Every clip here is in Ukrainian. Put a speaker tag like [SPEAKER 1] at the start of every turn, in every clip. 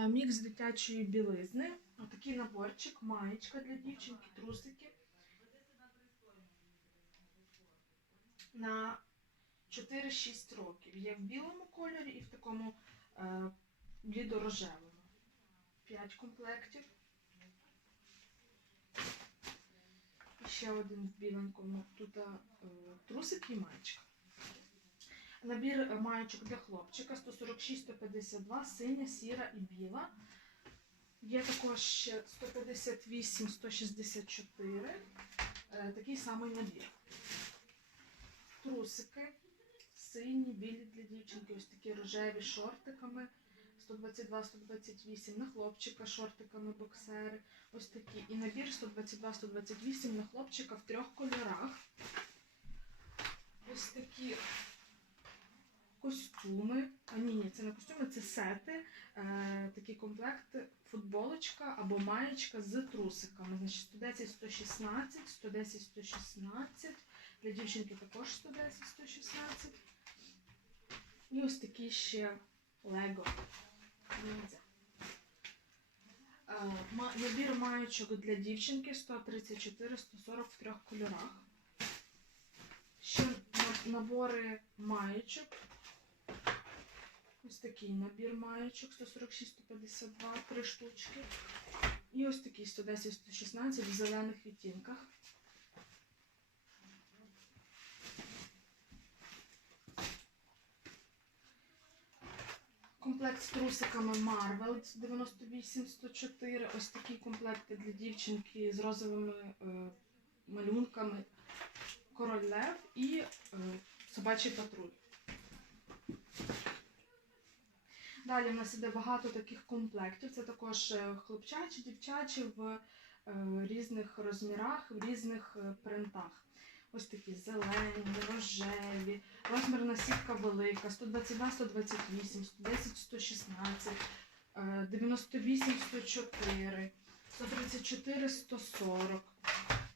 [SPEAKER 1] Мікс дитячої білизни. Отакий наборчик, маєчка для дівчинки, трусики. На 4-6 років. Є в білому кольорі і в такому е, блідорожевому. 5 комплектів. І ще один в біленькому. Тут е, трусики і маєчка. Набір маєчок для хлопчика 146-152, синя, сіра і біла. Є також ще 158-164. Е, Такий самий набір. Трусики сині, білі для дівчинки, ось такі рожеві шортиками. 122-128 на хлопчика, шортиками боксери. Ось такі. І набір 122-128 на хлопчика в трьох кольорах. Ось такі костюми. А ні, ні, це не костюми, це сети. Е, такі комплекти, футболочка або маєчка з трусиками. Значить, 110 116, 110 116. Для дівчинки також 110 116. І ось такі ще Лего. Е, Набір маєчок для дівчинки 134-140 в трьох кольорах. Ще набори маєчок. Ось такий набір маєчок 146-152, три штучки. І ось такий 110-116 в зелених відтінках. Комплект з трусиками Marvel 98-104. Ось такі комплекти для дівчинки з розовими е, малюнками Король Лев і е, собачий патруль. Далі в нас іде багато таких комплектів. Це також е, хлопчачі, дівчачі в е, різних розмірах, в різних е, принтах. Ось такі зелені, рожеві, розмірна сітка велика, 122, 128, 110, 116, е, 98, 104, 134, 140.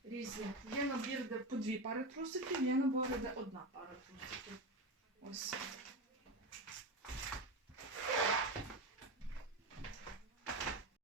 [SPEAKER 1] Різні. Є набір, де по дві пари трусиків, є набори, де одна пара трусиків. Ось.